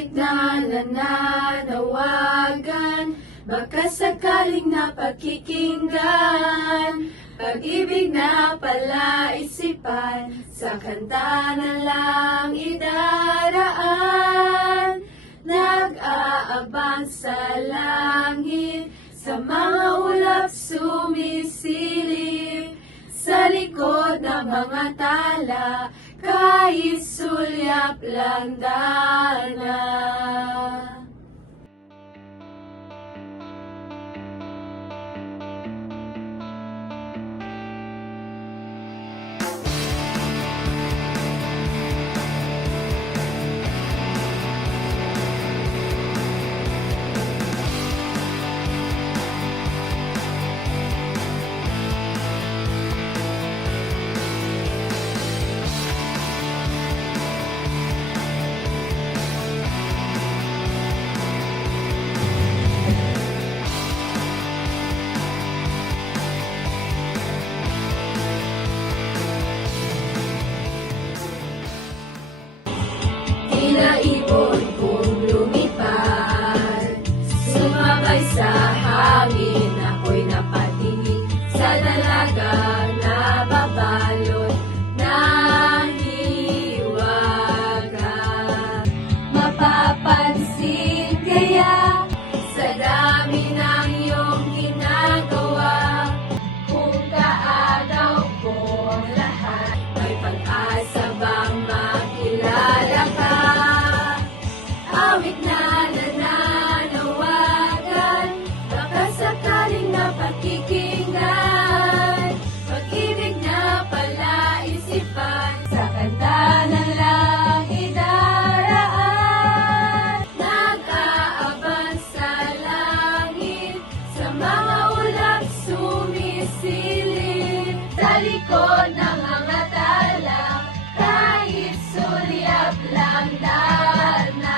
awit na nananawagan, baka sakaling napakikinggan, pag-ibig na palaisipan, sa kanta na lang idaraan. Nag-aabang sa langit, sa mga ulap sumisilip, sa likod ng mga tala, kahit sulyap lang dana. Ibon kong lumipad, sumabay sa hangin, ako'y napatingin sa dalagang nababalot ng hiwaga. Mapapansin kaya sa dami ng iyong ginagawa, kung kaagaw ko ang lahat, may pag-asa bang makilala ka? Awit na nananawagan, baka sakaling napakikinggan, pag-ibig na palaisipan, sa kanta na lang idaraan. Nag-aabang sa langit, sa mga ulap sumisilip, sa likod ng mga tala, kahit sulyap lang dana.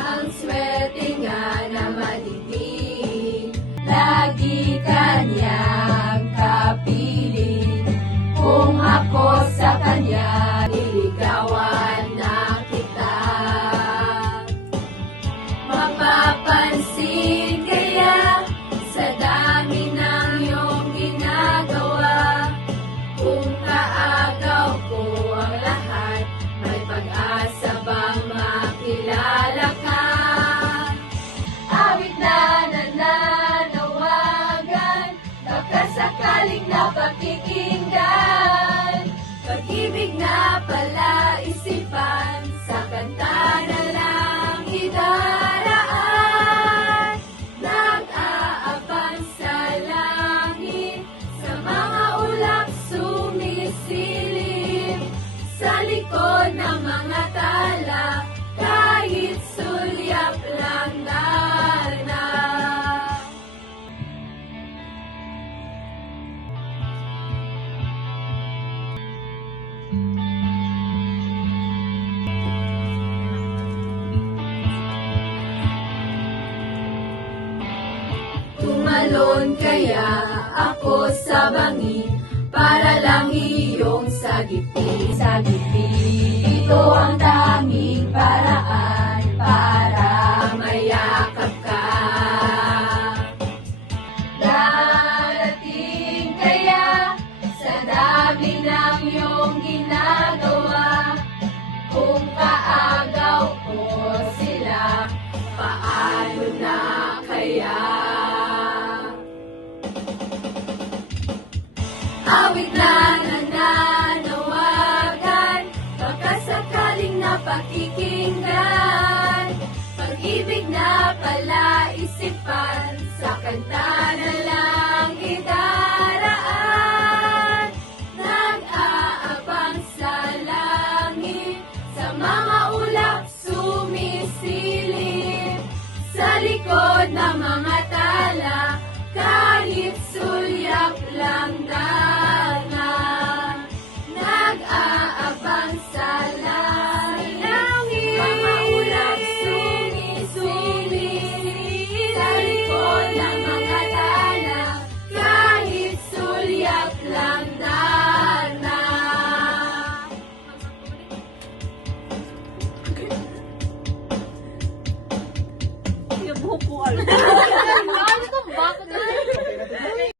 Ang swerte nga na madidig, lagi kanyang kapiling. Kung ako sa kanya, niligawan na kita. Mapapansin kaya sa dami ng iyong ginagawa, kung kaagaw ko ang lahat, may pag-asa bang makilala ka? Awit na nananawagan, baka sakaling napakikinggan, pag-ibig na palaisipan, sa kanta na lang idaraan. Nag-aabang sa langit, sa mga ulap sumisilip, sa likod ng mga tala, kahit sulyap lang dana. Tumalon kaya ako sa bangin, para lang iyong sagipin. Ito ang tanging paraan para mayakap ka. Darating kaya sa dami ng iyong ginagawa, kung kaagaw ko sila, paano na kaya? Awit na nananawagan, baka sakaling napakikinggan, pag-ibig na palaisipan, sa kanta na lang idaraan. Nag-aabang sa langit, sa mga ulap sumisilip, sa likod ng mga tala, kahit sulyap lang dana. Nag-aabang sa langit, mga ulap sumisilip, sa likod ng mga upuan.